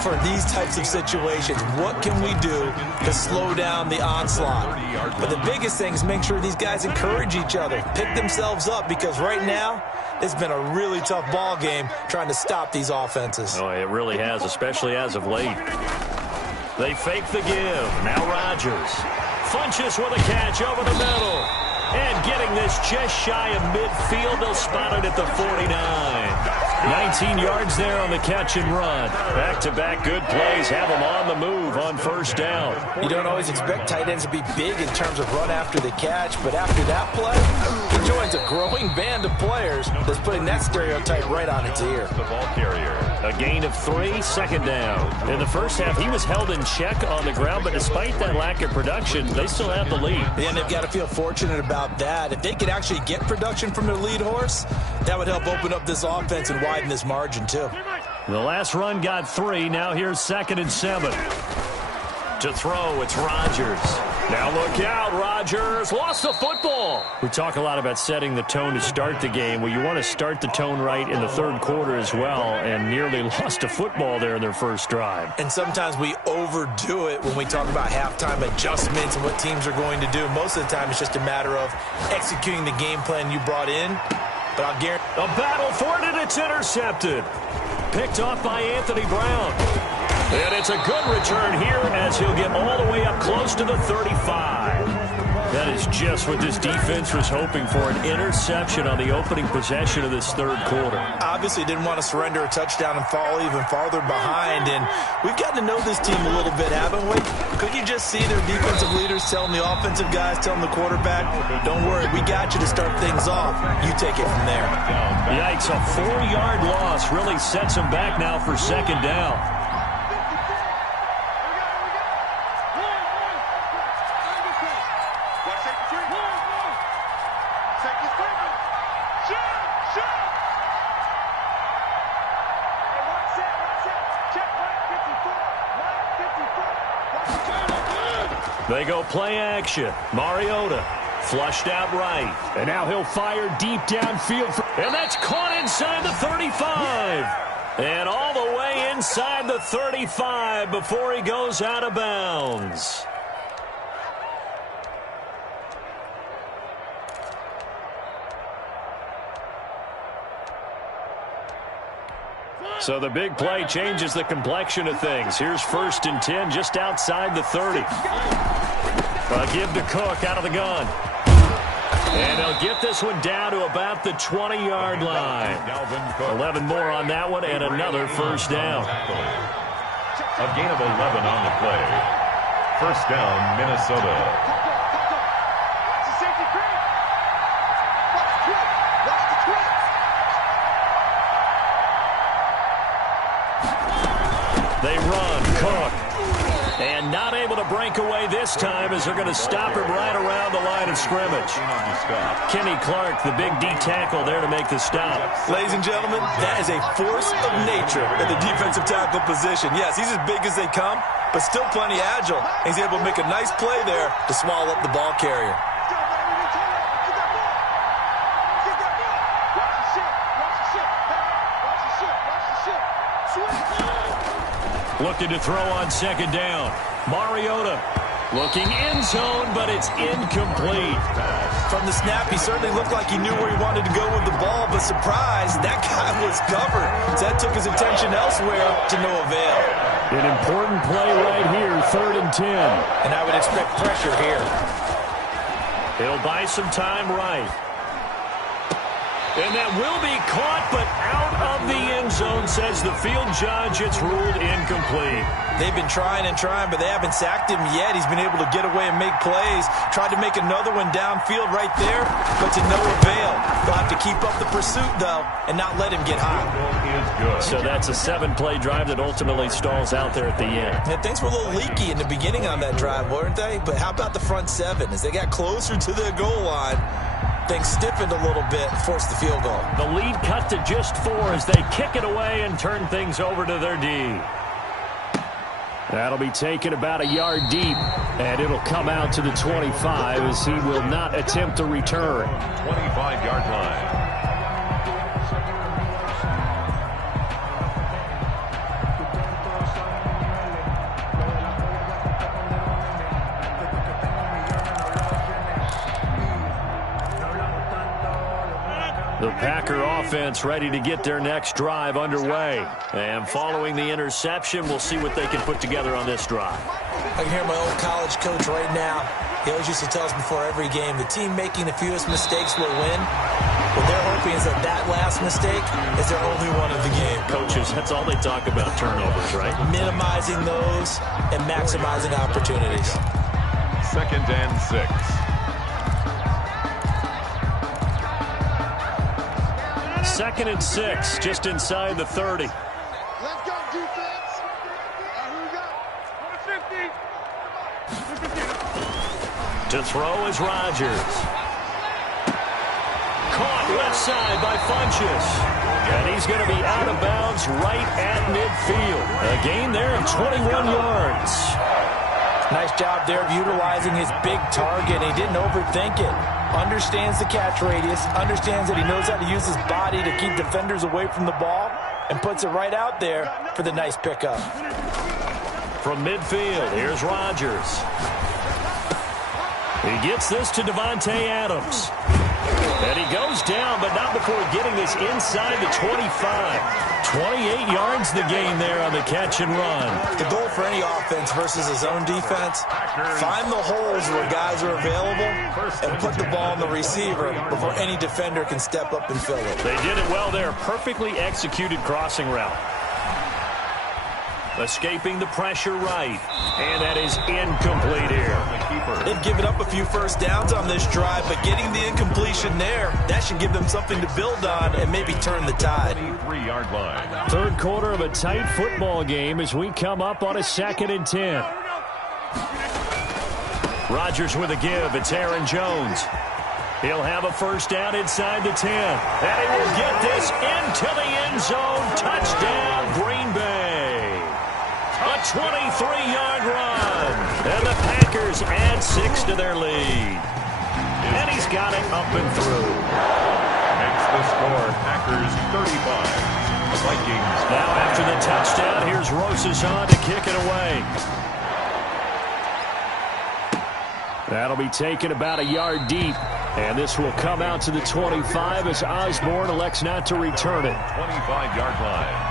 for these types of situations. What can we do to slow down the onslaught? But the biggest thing is make sure these guys encourage each other, pick themselves up, because right now it's been a really tough ball game trying to stop these offenses. Oh, it really has, especially as of late. They fake the give. Now Rodgers. Funches with a catch over the middle. And getting this just shy of midfield. They'll spot it at the 49. 19 yards there on the catch and run. Back-to-back good plays have them on the move on first down. You don't always expect tight ends to be big in terms of run after the catch, but after that play, he joins a growing band of players that's putting that stereotype right on its ear. The ball carrier. A gain of 3, second down. In the first half, he was held in check on the ground, but despite that lack of production, they still have the lead. And they've got to feel fortunate about that. If they could actually get production from their lead horse, that would help open up this offense and widen this margin too. The last run got 3. Now here's 2nd and 7. To throw, it's Rodgers. Now look out, Rodgers lost the football. We talk a lot about setting the tone to start the game. Well, you want to start the tone right in the third quarter as well, and nearly lost a football there in their first drive. And sometimes we overdo it when we talk about halftime adjustments and what teams are going to do. Most of the time it's just a matter of executing the game plan you brought in. But I'll guarantee a battle for it, and it's intercepted. Picked off by Anthony Brown. And it's a good return here as he'll get all the way up close to the 35. That is just what this defense was hoping for, an interception on the opening possession of this third quarter. Obviously didn't want to surrender a touchdown and fall even farther behind. And we've gotten to know this team a little bit, haven't we? Couldn't you just see their defensive leaders telling the offensive guys, telling the quarterback, don't worry, we got you to start things off. You take it from there. Yikes, a 4-yard loss really sets them back now for second down. They go play action. Mariota flushed out right. And now he'll fire deep downfield. And that's caught inside the 35. And all the way inside the 35 before he goes out of bounds. So the big play changes the complexion of things. Here's 1st and 10 just outside the 30. A give to Cook out of the gun. And they'll get this one down to about the 20-yard line. 11 more on that one and another first down. A gain of 11 on the play. First down, Minnesota. They run, Cook. And not able to break away this time as they're going to stop him right around the line of scrimmage. Kenny Clark, the big D tackle there to make the stop. Ladies and gentlemen, that is a force of nature at the defensive tackle position. Yes, he's as big as they come, but still plenty agile. He's able to make a nice play there to swallow up the ball carrier. Looking to throw on second down. Mariota looking end zone, but it's incomplete. From the snap, he certainly looked like he knew where he wanted to go with the ball, but surprise, that guy was covered. So that took his attention elsewhere to no avail. An important play right here, 3rd and 10. And I would expect pressure here. He'll buy some time right. And that will be caught, but out of the end zone, says the field judge. It's ruled incomplete. They've been trying and trying, but they haven't sacked him yet. He's been able to get away and make plays. Tried to make another one downfield right there, but to no avail. They'll have to keep up the pursuit, though, and not let him get hot. So that's a 7-play drive that ultimately stalls out there at the end. Yeah, things were a little leaky in the beginning on that drive, weren't they? But how about the front 7? As they got closer to the goal line, things stiffened a little bit and forced the field goal. The lead cut to just 4 as they kick it away and turn things over to their D. That'll be taken about a yard deep, and it'll come out to the 25 as he will not attempt to return. 25-yard line. The Packer offense ready to get their next drive underway. And following the interception, we'll see what they can put together on this drive. I can hear my old college coach right now. He always used to tell us before every game, the team making the fewest mistakes will win. What they're hoping is that last mistake is their only one of the game. Coaches, that's all they talk about, turnovers, right? Minimizing those and maximizing opportunities. 2nd and 6. 2nd and 6, just inside the 30. Let's go, defense. Here we go. 50. To throw is Rodgers. Caught left side by Funchess. And he's going to be out of bounds right at midfield. A gain there of 21 yards. Nice job there of utilizing his big target. He didn't overthink it. Understands the catch radius, understands that he knows how to use his body to keep defenders away from the ball, and puts it right out there for the nice pickup. From midfield, here's Rodgers. He gets this to Devontae Adams. And he goes down, but not before getting this inside the 25. 28 yards the gain there on the catch and run. The goal for any offense versus his own defense, find the holes where guys are available and put the ball on the receiver before any defender can step up and fill it. They did it well there. Perfectly executed crossing route. Escaping the pressure right. And that is incomplete here. They've given up a few first downs on this drive, but getting the incompletion there, that should give them something to build on and maybe turn the tide. 3-yard line. Third quarter of a tight football game as we come up on a 2nd and 10. Rodgers with a give. It's Aaron Jones. He'll have a first down inside the 10. And he will get this into the end zone. Touchdown, Green Bay. A 23-yard run. And the Packers add 6 to their lead. And he's got it up and through. Makes the score Packers 35. Vikings. Now after the touchdown, here's Rosas on to kick it away. That'll be taken about a yard deep. And this will come out to the 25 as Osborne elects not to return it. 25-yard line.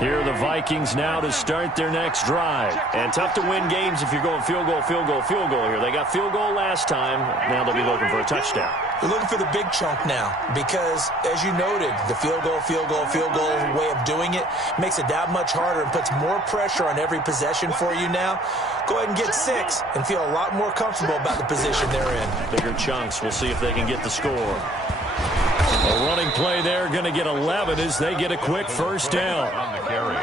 Here are the Vikings now to start their next drive. And tough to win games if you're going field goal, field goal, field goal here. They got field goal last time. Now they'll be looking for a touchdown. They're looking for the big chunk now because, as you noted, the field goal way of doing it makes it that much harder and puts more pressure on every possession for you now. Go ahead and get 6 and feel a lot more comfortable about the position they're in. Bigger chunks. We'll see if they can get the score. A running play there, going to get 11 as they get a quick first down.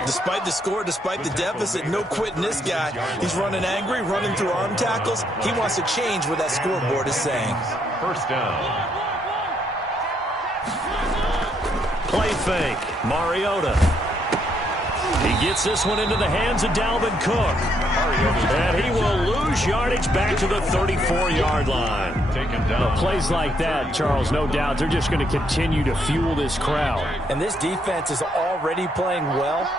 Despite the score, despite the deficit, no quitting this guy. He's running angry, running through arm tackles. He wants to change what that scoreboard is saying. First down. Play fake. Mariota. He gets this one into the hands of Dalvin Cook. And he will lose yardage back to the 34-yard line. Plays like that, Charles, no doubt, they're just going to continue to fuel this crowd. And this defense is already playing well,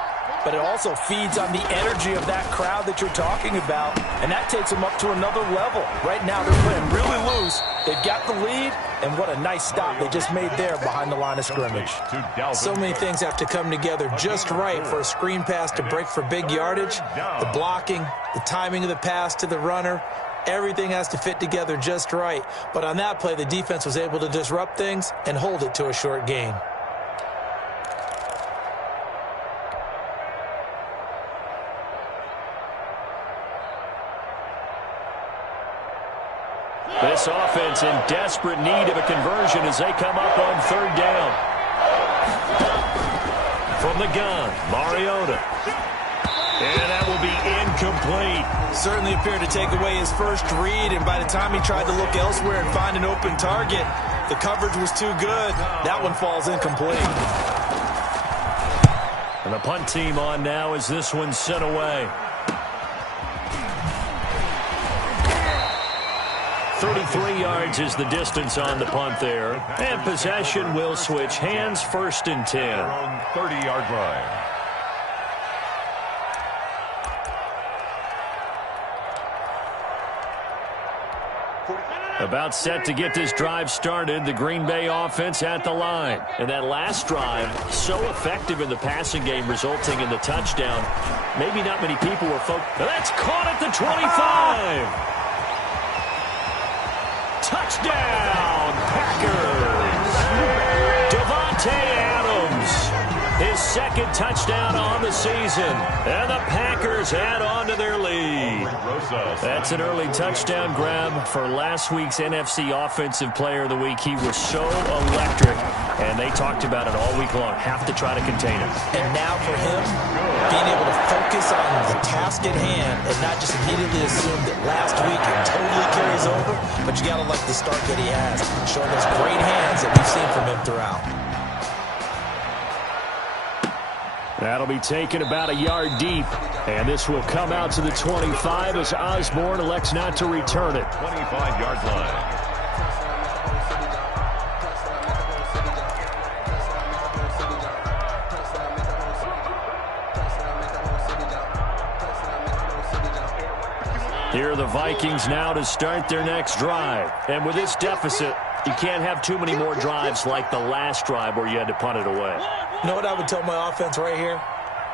but it also feeds on the energy of that crowd that you're talking about, and that takes them up to another level. Right now, they're playing really loose. They've got the lead, and what a nice stop they just made there behind the line of scrimmage. So many things have to come together just right for a screen pass to break for big yardage. The blocking, the timing of the pass to the runner, everything has to fit together just right. But on that play, the defense was able to disrupt things and hold it to a short gain. This offense in desperate need of a conversion as they come up on third down. From the gun, Mariota. And that will be incomplete. Certainly appeared to take away his first read, and by the time he tried to look elsewhere and find an open target, the coverage was too good. That one falls incomplete. And the punt team on now as this one's sent away. 33 yards is the distance on the punt there. And possession will switch hands, 1st and 10. 30-yard line. About set to get this drive started, the Green Bay offense at the line. And that last drive, so effective in the passing game, resulting in the touchdown. Maybe not many people were focused. That's caught at the 25. Touchdown, Packers! Devontae Adams, his 2nd touchdown on the season. And the Packers add on to their lead. That's an early touchdown grab for last week's NFC Offensive Player of the Week. He was so electric, and they talked about it all week long. Have to try to contain him. And now for him, being able to focus on the task at hand and not just immediately assume that last week it totally carries over, but you got to like the start that he has, showing those great hands that we've seen from him throughout. That'll be taken about a yard deep, and this will come out to the 25 as Osborne elects not to return it. 25-yard line. Here are the Vikings now to start their next drive. And with this deficit, you can't have too many more drives like the last drive where you had to punt it away. You know what I would tell my offense right here?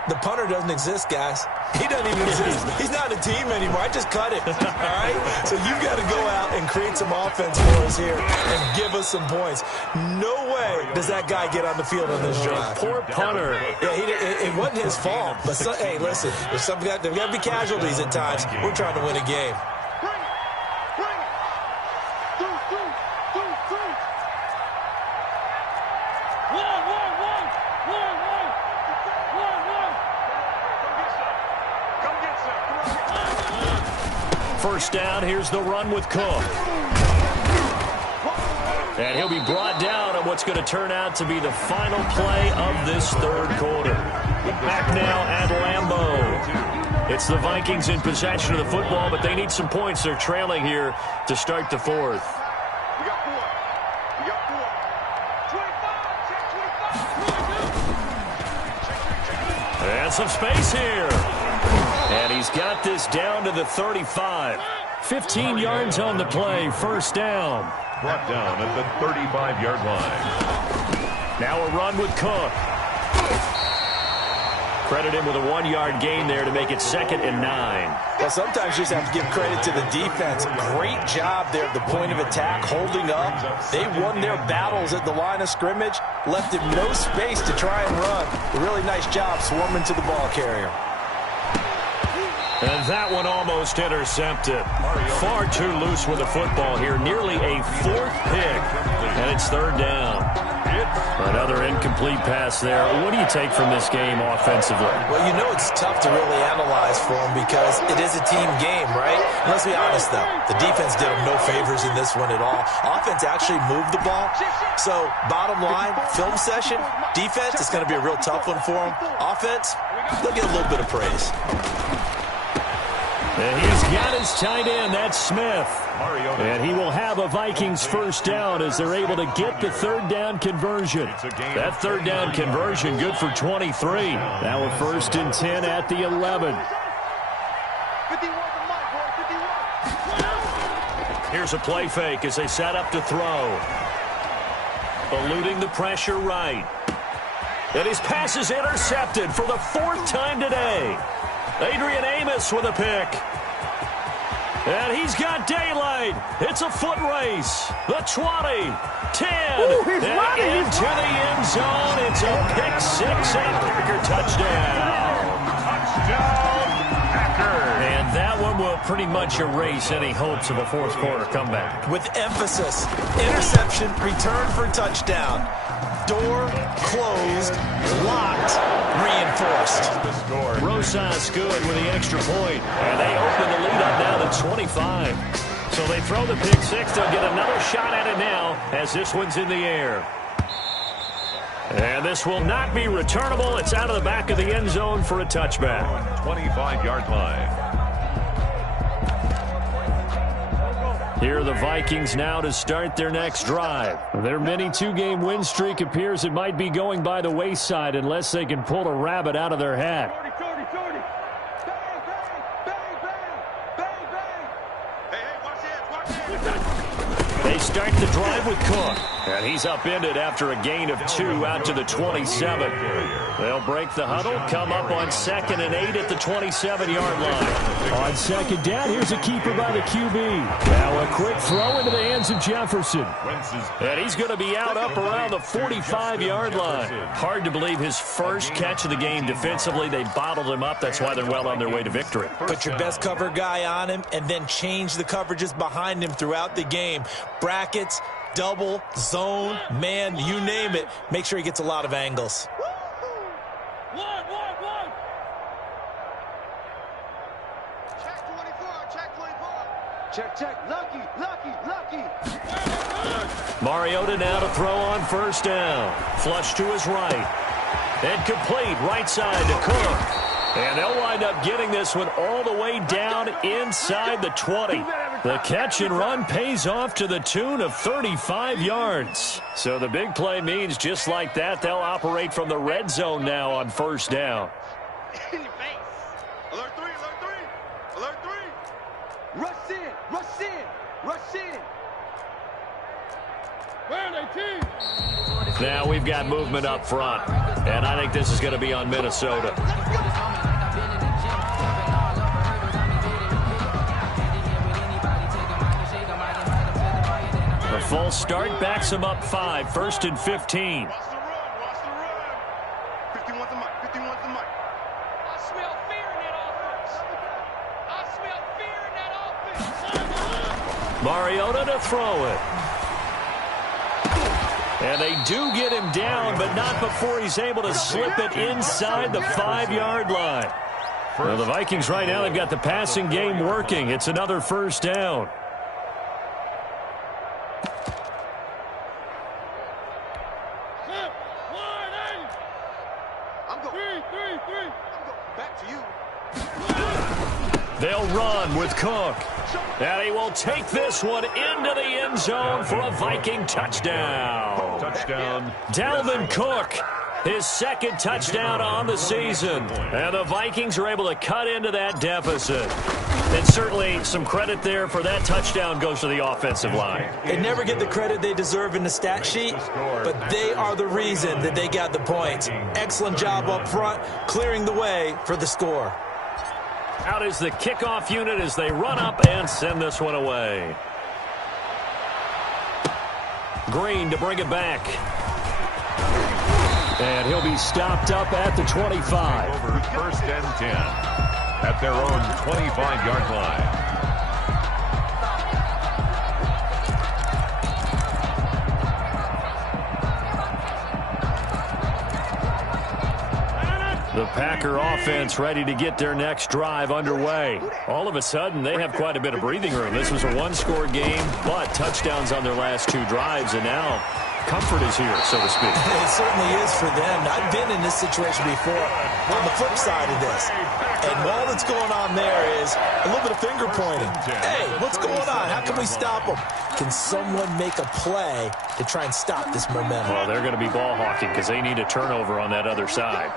The punter doesn't exist, guys. He doesn't even exist. He's not a team anymore. I just cut it, all right? So you've got to go out and create some offense for us here and give us some points. No way does that guy get on the field on this drive. Poor punter. Yeah, it wasn't his fault. But, hey, listen, there's got to be casualties at times. We're trying to win a game. First down, here's the run with Cook. And he'll be brought down on what's going to turn out to be the final play of this 3rd quarter. Back now at Lambeau. It's the Vikings in possession of the football, but they need some points. They're trailing here to start the 4th. And some space here. And he's got this down to the 35. 15 yards on the play, 1st down. Brought down at the 35-yard line. Now a run with Cook. Credit him with a 1-yard gain there to make it 2nd and 9. Well, sometimes you just have to give credit to the defense. Great job there at the point of attack, holding up. They won their battles at the line of scrimmage, left him no space to try and run. A really nice job swarming to the ball carrier. And that one almost intercepted. Far too loose with the football here. Nearly a 4th pick. And it's 3rd down. Another incomplete pass there. What do you take from this game offensively? Well, you know it's tough to really analyze for them because it is a team game, right? And let's be honest, though. The defense did them no favors in this one at all. Offense actually moved the ball. So, bottom line, film session, defense, it's going to be a real tough one for them. Offense, they'll get a little bit of praise. And he's got his tight end. That's Smith. And he will have a Vikings first down as they're able to get the 3rd down conversion. That 3rd down conversion good for 23. Now a 1st and 10 at the 11. Here's a play fake as they set up to throw. Eluding the pressure right. And his pass is intercepted for the 4th time today. Adrian Amos with a pick. And he's got daylight. It's a foot race. The 20, 10, and into the end zone. It's a pick 6 and a Packer touchdown. Touchdown, Packers. And that one will pretty much erase any hopes of a 4th quarter comeback. With emphasis, interception, return for touchdown. Door closed, locked, reinforced. Rosas good with the extra point. And they open the lead up now to 25. So they throw the pick 6. They'll get another shot at it now as this one's in the air. And this will not be returnable. It's out of the back of the end zone for a touchback. 25-yard line. Here are the Vikings now to start their next drive. Their mini 2-game win streak appears it might be going by the wayside unless they can pull a rabbit out of their hat. They start the drive with Cook. And he's upended after a gain of 2 out to the 27. They'll break the huddle, come up on 2nd and 8 at the 27-yard line. On 2nd down, here's a keeper by the QB. Now a quick throw into the hands of Jefferson. And he's going to be out up around the 45-yard line. Hard to believe his first catch of the game defensively. They bottled him up. That's why they're well on their way to victory. Put your best cover guy on him and then change the coverages behind him throughout the game. Brackets, double, zone, man, you name it. Make sure he gets a lot of angles. Check 24, check 24. Check, lucky. Mariota now to throw on 1st down. Flush to his right. And complete right side to Cook. And they'll wind up getting this one all the way down inside the 20. The catch and run pays off to the tune of 35 yards. So the big play means just like that, they'll operate from the red zone now on 1st down. In your face. Alert 3, alert 3. Rush in. Where are they, team? Now we've got movement up front. And I think this is going to be on Minnesota. The full start backs him up 5. 1st and 15. Watch the run. 51's the mic. I smell fear in that offense. Mariota to throw it. And they do get him down, but not before he's able to slip it inside the 5-yard line. Well, the Vikings right now, they've got the passing game working. It's another 1st down. They'll run with Cook. And he will take this one into the end zone for a Viking touchdown. Touchdown. Dalvin Cook. His second touchdown on the season. And the Vikings are able to cut into that deficit. And certainly some credit there for that touchdown goes to the offensive line. They never get the credit they deserve in the stat sheet, but they are the reason that they got the points. Excellent job up front, clearing the way for the score. Out is the kickoff unit as they run up and send this one away. Green to bring it back. And he'll be stopped up at the 25. Over 1st and 10 at their own 25-yard line. The Packer offense ready to get their next drive underway. All of a sudden, they have quite a bit of breathing room. This was a one-score game, but touchdowns on their last 2 drives, and now comfort is here, so to speak. It certainly is for them. I've been in this situation before on the flip side of this. And all that's going on there is a little bit of finger pointing. Hey, what's going on? How can we stop them? Can someone make a play to try and stop this momentum? Well, they're going to be ball hawking because they need a turnover on that other side.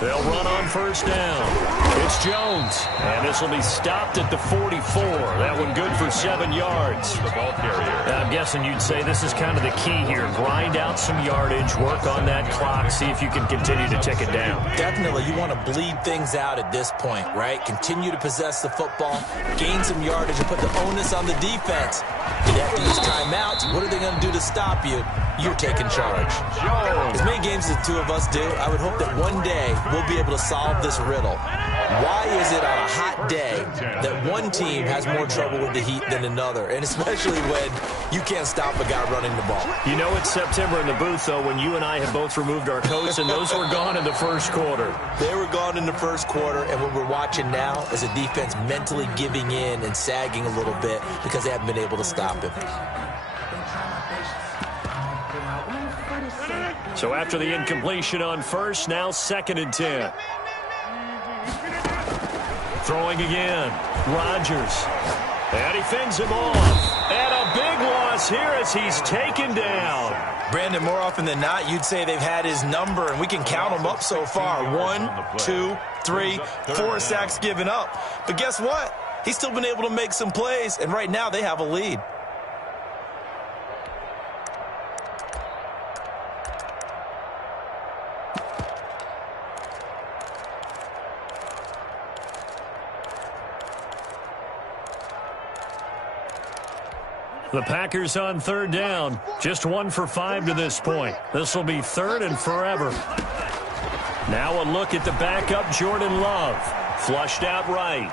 They'll run on 1st down. It's Jones. And this will be stopped at the 44. That one good for 7 yards. The ball carrier. I'm guessing you'd say this is kind of the key here. Grind out some yardage, work on that clock, see if you can continue to tick it down. Definitely. You want to bleed things out at this point, right? Continue to possess the football, gain some yardage, and put the onus on the defense. You'd have to use timeouts. What are they going to do to stop you? You're taking charge. As many games as the two of us do, I would hope that one day we'll be able to solve this riddle. Why is it on a hot day that one team has more trouble with the heat than another? And especially when you can't stop a guy running the ball. You know it's September in the booth, though, when you and I have both removed our coats, and those were gone in the 1st quarter. They were gone in the 1st quarter, and what we're watching now is a defense mentally giving in and sagging a little bit because they haven't been able to stop him. So after the incompletion on 1st, now 2nd and 10. Throwing again. Rodgers. And he fends him off. And a big loss here as he's taken down. Brandon, more often than not, you'd say they've had his number, and we can count them up so far. 1, 2, 3, 4 sacks given up. But guess what? He's still been able to make some plays, and right now they have a lead. The Packers on 3rd down. Just 1 for 5 to this point. This will be 3rd and forever. Now a look at the backup, Jordan Love. Flushed out right.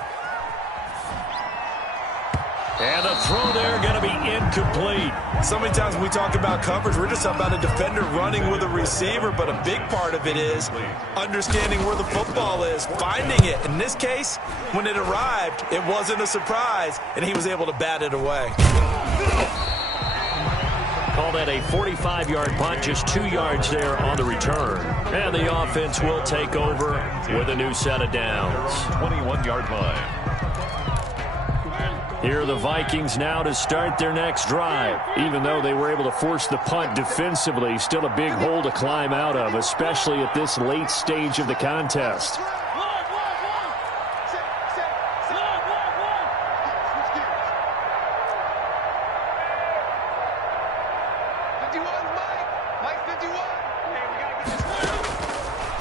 And the throw there going to be incomplete. So many times when we talk about coverage, we're just talking about a defender running with a receiver, but a big part of it is understanding where the football is, finding it. In this case, when it arrived, it wasn't a surprise, and he was able to bat it away. Call that a 45-yard punt, just 2 yards there on the return. And the offense will take over with a new set of downs. 21-yard line. Here are the Vikings now to start their next drive. Even though they were able to force the punt defensively, still a big hole to climb out of, especially at this late stage of the contest.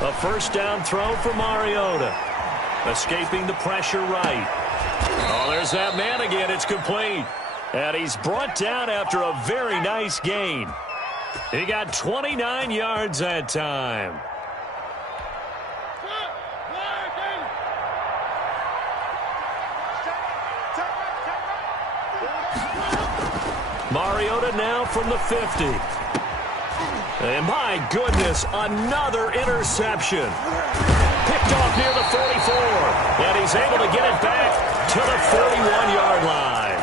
A 1st down throw for Mariota. Escaping the pressure right. Oh, there's that man again. It's complete. And he's brought down after a very nice gain. He got 29 yards that time. Mariota now from the 50. And my goodness, another interception. Picked off near the 44. And he's able to get it back to the 41-yard line.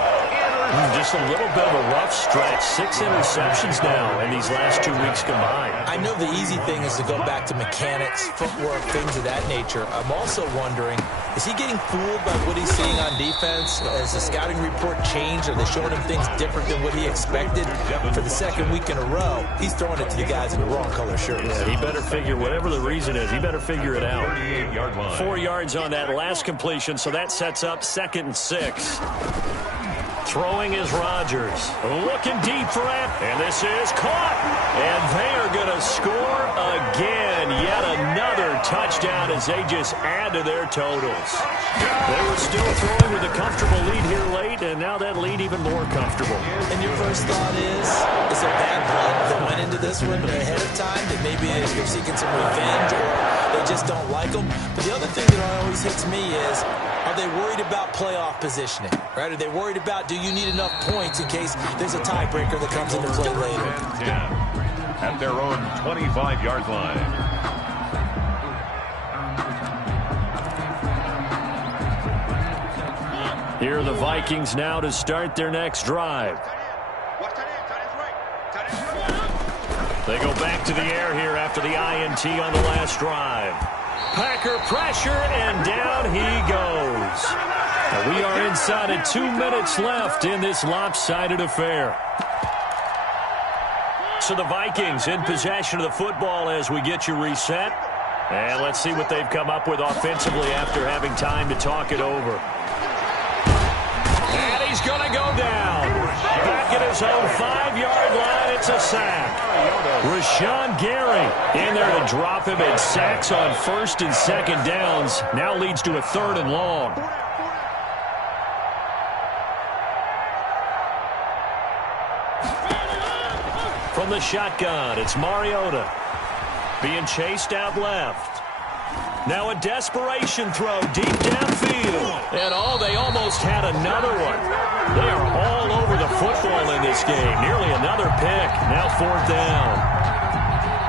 just a little bit of a rough stretch. 6 interceptions now in these last 2 weeks combined. I know the easy thing is to go back to mechanics, footwork, things of that nature. I'm also wondering, is he getting fooled by what he's seeing on defense? Has the scouting report changed? Are they showing him things different than what he expected? For the second week in a row, he's throwing it to the guys in the wrong color shirts. Yeah, he better figure, whatever the reason is, he better figure it out. 38-yard line. 4 yards on that last completion, so that sets up 2nd and 6. Throwing is Rodgers. Looking deep for it. And this is caught. And they are going to score again. Yet another touchdown as they just add to their totals. They were still throwing with a comfortable lead here late, and now that lead even more comfortable. And your first thought is there bad blood that went into this one ahead of time, that maybe they're seeking some revenge or they just don't like them? But the other thing that always hits me is, are they worried about playoff positioning? Right? Are they worried about, do you need enough points in case there's a tiebreaker that comes into play later? 10 at their own 25-yard line. Here are the Vikings now to start their next drive. They go back to the air here after the INT on the last drive. Packer pressure, and down he goes. Now we are inside of 2 minutes left in this lopsided affair. So the Vikings in possession of the football as we get you reset. And let's see what they've come up with offensively after having time to talk it over. And he's going to go down. Back at his own 5-yard line, it's a sack. Rashawn Gary in there to drop him, and sacks on 1st and 2nd downs. Now leads to a 3rd and long. From the shotgun, it's Mariota. Being chased out left. Now a desperation throw deep downfield. And they almost had another one. They are all over the football in this game. Nearly another pick. Now 4th down.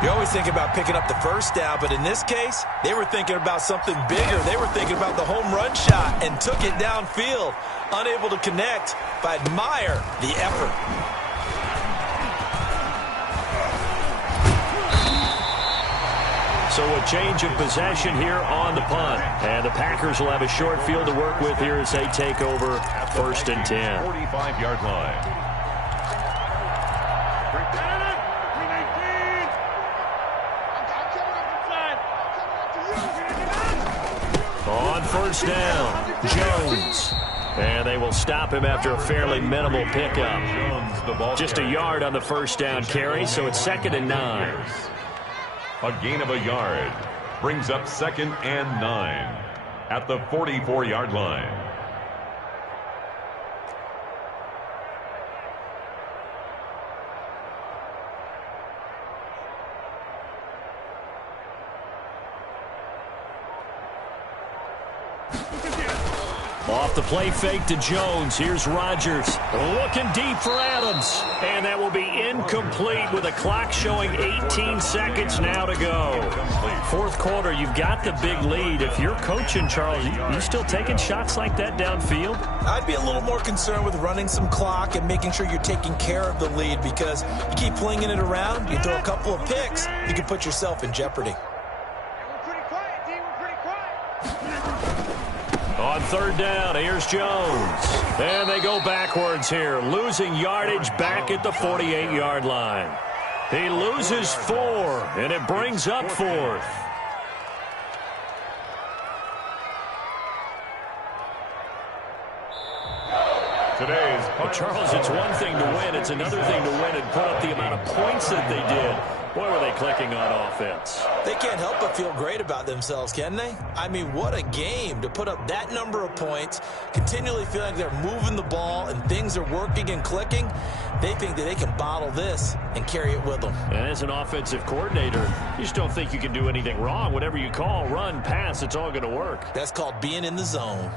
You always think about picking up the first down, but in this case, they were thinking about something bigger. They were thinking about the home run shot and took it downfield. Unable to connect, but I admire the effort. So a change of possession here on the punt. And the Packers will have a short field to work with here as they take over 1st and 10. 45-yard line. On 1st down, Jones. And they will stop him after a fairly minimal pickup. Just a yard on the 1st down carry, so it's 2nd and 9. A gain of a yard brings up 2nd and 9 at the 44-yard line. Off the play fake to Jones. Here's Rodgers. Looking deep for Adams. And that will be incomplete with a clock showing 18 seconds now to go. 4th quarter, you've got the big lead. If you're coaching, Charles, you still taking shots like that downfield? I'd be a little more concerned with running some clock and making sure you're taking care of the lead, because you keep flinging it around, you throw a couple of picks, you can put yourself in jeopardy. On 3rd down, here's Jones. And they go backwards here, losing yardage back at the 48-yard line. He loses 4, and it brings up 4th. But Charles, it's one thing to win. It's another thing to win and put up the amount of points that they did. Boy, were they clicking on offense. They can't help but feel great about themselves, can they? I mean, what a game to put up that number of points, continually feeling like they're moving the ball and things are working and clicking. They think that they can bottle this and carry it with them. And as an offensive coordinator, you just don't think you can do anything wrong. Whatever you call, run, pass, it's all going to work. That's called being in the zone.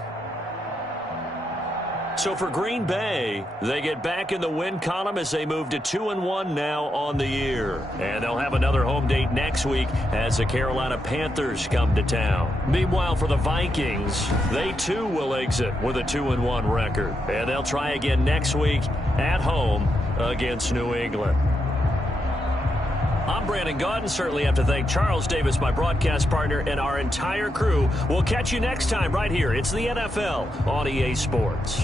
So for Green Bay, they get back in the win column as they move to 2-1 now on the year. And they'll have another home date next week as the Carolina Panthers come to town. Meanwhile, for the Vikings, they too will exit with a 2-1 record. And they'll try again next week at home against New England. I'm Brandon Gaudin. Certainly have to thank Charles Davis, my broadcast partner, and our entire crew. We'll catch you next time right here. It's the NFL on EA Sports.